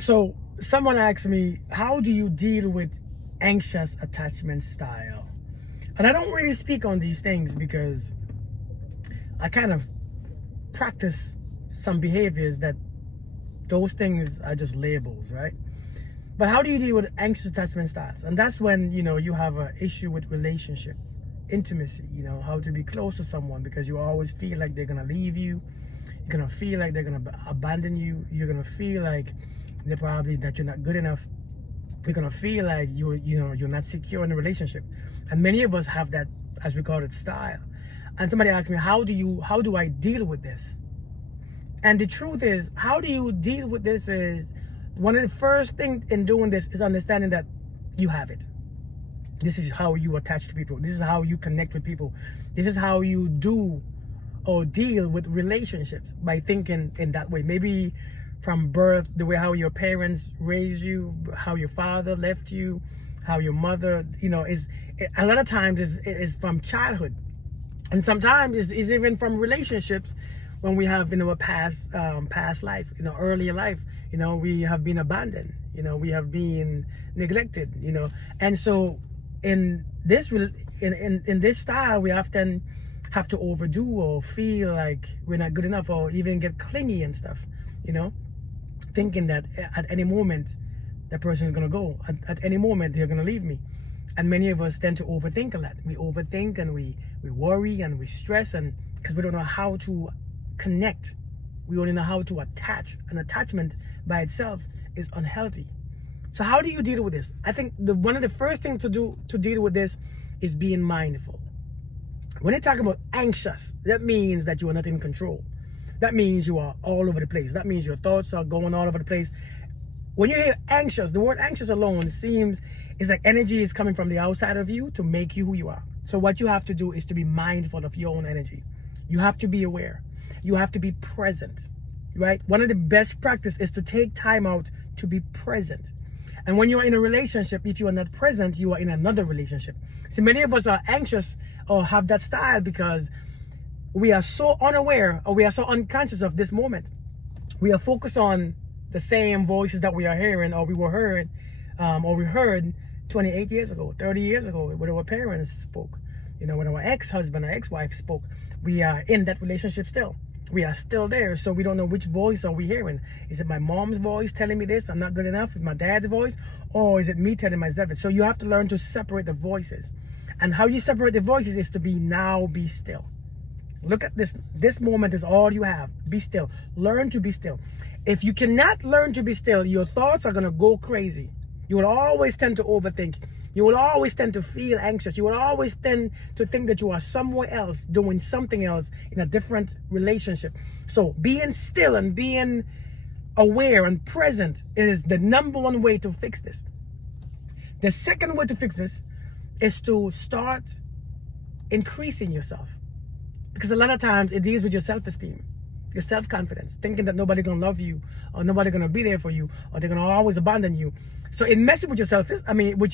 So someone asked me, how do you deal with anxious attachment style? And I don't really speak on these things because I kind of practice some behaviors that those things are just labels, right? But how do you deal with anxious attachment styles? And that's when, you have an issue with relationship, intimacy, how to be close to someone because you always feel like they're going to leave you. You're going to feel like they're going to abandon you. You're going to feel like that you're not good enough. You're going to feel like you're not secure in a relationship. And many of us have that, as we call it, style. And somebody asked me, how do I deal with this? And the truth is, how do you deal with this is, one of the first things in doing this is understanding that you have it. This is how you attach to people. This is how you connect with people. This is how you do or deal with relationships, by thinking in that way. Maybe from birth, the way how your parents raised you, how your father left you, how your mother, is a lot of times is from childhood. And sometimes is even from relationships when we have, a past life, earlier life, we have been abandoned, we have been neglected, and so in this in this style, we often have to overdo or feel like we're not good enough, or even get clingy and stuff, thinking that at any moment that person is going to go, at any moment they're going to leave me. And many of us tend to overthink a lot. We overthink and we worry and we stress, and because we don't know how to connect. We only know how to attach. An attachment by itself is unhealthy. So how do you deal with this? I think one of the first things to do to deal with this is being mindful. When they talk about anxious, that means that you are not in control. That means you are all over the place. That means your thoughts are going all over the place. When you hear anxious, the word anxious alone it's like energy is coming from the outside of you to make you who you are. So what you have to do is to be mindful of your own energy. You have to be aware. You have to be present, right? One of the best practice is to take time out to be present. And when you're in a relationship, if you are not present, you are in another relationship. See, many of us are anxious or have that style because we are so unaware, or we are so unconscious of this moment. We are focused on the same voices that we are hearing, or we heard 28 years ago, 30 years ago, when our parents spoke, when our ex-husband or ex-wife spoke. We are in that relationship still. We are still there, so we don't know which voice are we hearing. Is it my mom's voice telling me this, I'm not good enough? Is it my dad's voice? Or is it me telling myself it? So you have to learn to separate the voices. And how you separate the voices is to be still. Look at this. This moment is all you have. Be still. Learn to be still. If you cannot learn to be still, your thoughts are going to go crazy. You will always tend to overthink. You will always tend to feel anxious. You will always tend to think that you are somewhere else, doing something else in a different relationship. So being still and being aware and present is the number one way to fix this. The second way to fix this is to start increasing yourself. Because a lot of times it deals with your self-esteem, your self-confidence, thinking that nobody's going to love you, or nobody's going to be there for you, or they're going to always abandon you. So it messes with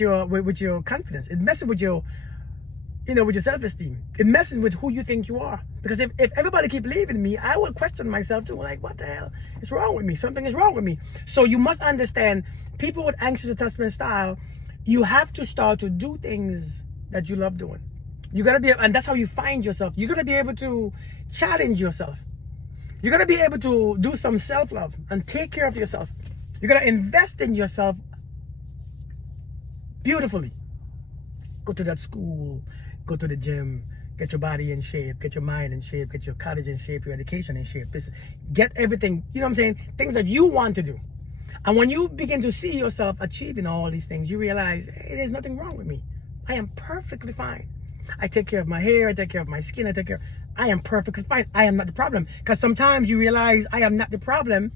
your with your confidence. It messes with your, with your self-esteem. It messes with who you think you are. Because if everybody keep leaving me, I will question myself too. Like, what the hell is wrong with me? Something is wrong with me. So you must understand, people with anxious attachment style, you have to start to do things that you love doing. You gotta be, and that's how you find yourself. You gotta be able to challenge yourself. You gotta be able to do some self-love and take care of yourself. You gotta invest in yourself beautifully. Go to that school, go to the gym, get your body in shape, get your mind in shape, get your college in shape, your education in shape. Get everything, you know what I'm saying? Things that you want to do. And when you begin to see yourself achieving all these things, you realize, hey, there's nothing wrong with me. I am perfectly fine. I take care of my hair, I take care of my skin, I am perfectly fine. I am not the problem. Because sometimes you realize I am not the problem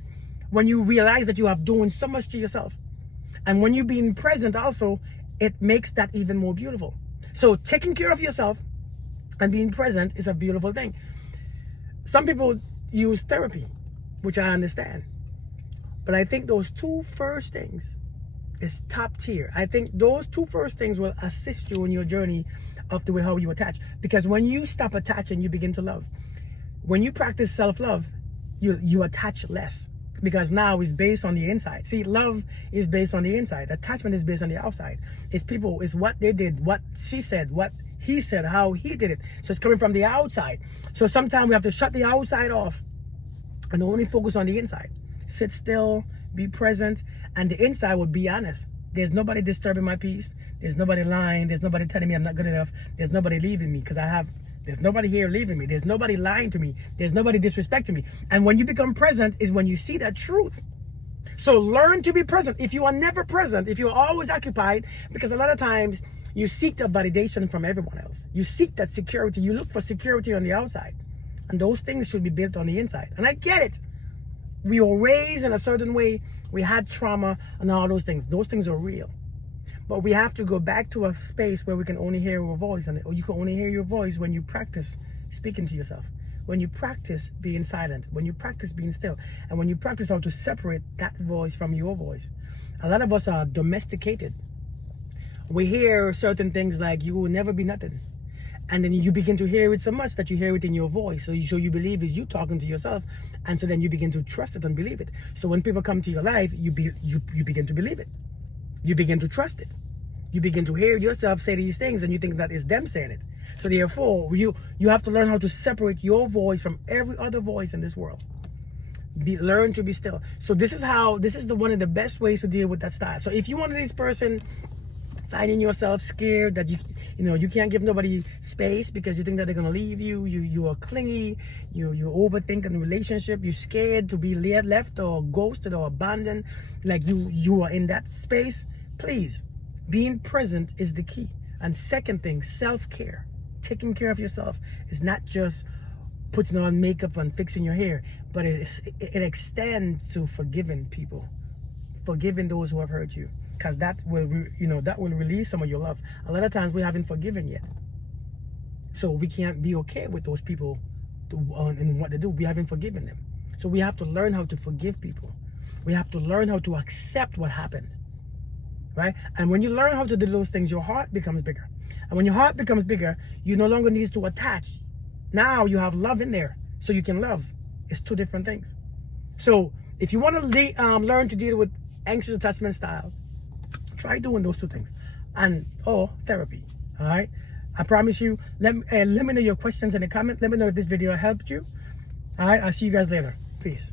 when you realize that you have doing so much to yourself. And when you're being present also, it makes that even more beautiful. So taking care of yourself and being present is a beautiful thing. Some people use therapy, which I understand. But I think those two first things is top tier. I think those two first things will assist you in your journey of the way how you attach. Because when you stop attaching, you begin to love. When you practice self-love, you attach less. because now it's based on the inside. See, love is based on the inside. Attachment is based on the outside. It's people, it's what they did, what she said, what he said, how he did it. So it's coming from the outside. So sometimes we have to shut the outside off and only focus on the inside. Sit still, be present, and the inside will be honest. There's nobody disturbing my peace. There's nobody lying. There's nobody telling me I'm not good enough. There's nobody leaving me because there's nobody here leaving me. There's nobody lying to me. There's nobody disrespecting me. And when you become present is when you see that truth. So learn to be present. If you are never present, if you're always occupied, because a lot of times you seek that validation from everyone else. You seek that security. You look for security on the outside. And those things should be built on the inside. And I get it. We were raised in a certain way. We had trauma and all those things. Those things are real. But we have to go back to a space where we can only hear our voice. And you can only hear your voice when you practice speaking to yourself. When you practice being silent. When you practice being still. And when you practice how to separate that voice from your voice. A lot of us are domesticated. We hear certain things like, you will never be nothing. And then you begin to hear it so much that you hear it in your voice. So you believe it's you talking to yourself. And so then you begin to trust it and believe it. So when people come to your life, you begin to believe it. You begin to trust it. You begin to hear yourself say these things and you think that it's them saying it. So therefore, you have to learn how to separate your voice from every other voice in this world. Learn to be still. So this is one of the best ways to deal with that style. So if you want this person finding yourself scared that you can't give nobody space because you think that they're gonna leave you, you are clingy, you overthink in the relationship, you're scared to be left or ghosted or abandoned, like you are in that space, please, being present is the key. And second thing, self-care. Taking care of yourself is not just putting on makeup and fixing your hair, but it extends to forgiving people, forgiving those who have hurt you. Because that will release some of your love. A lot of times we haven't forgiven yet, so we can't be okay with those people and what they do. We haven't forgiven them, so we have to learn how to forgive people. We have to learn how to accept what happened, right? And when you learn how to do those things, your heart becomes bigger. And when your heart becomes bigger, you no longer need to attach. Now you have love in there, so you can love. It's two different things. So if you want to learn to deal with anxious attachment style, try doing those two things, or therapy. All right, I promise you. Let me know your questions in the comment. Let me know if this video helped you. All right, I'll see you guys later. Peace.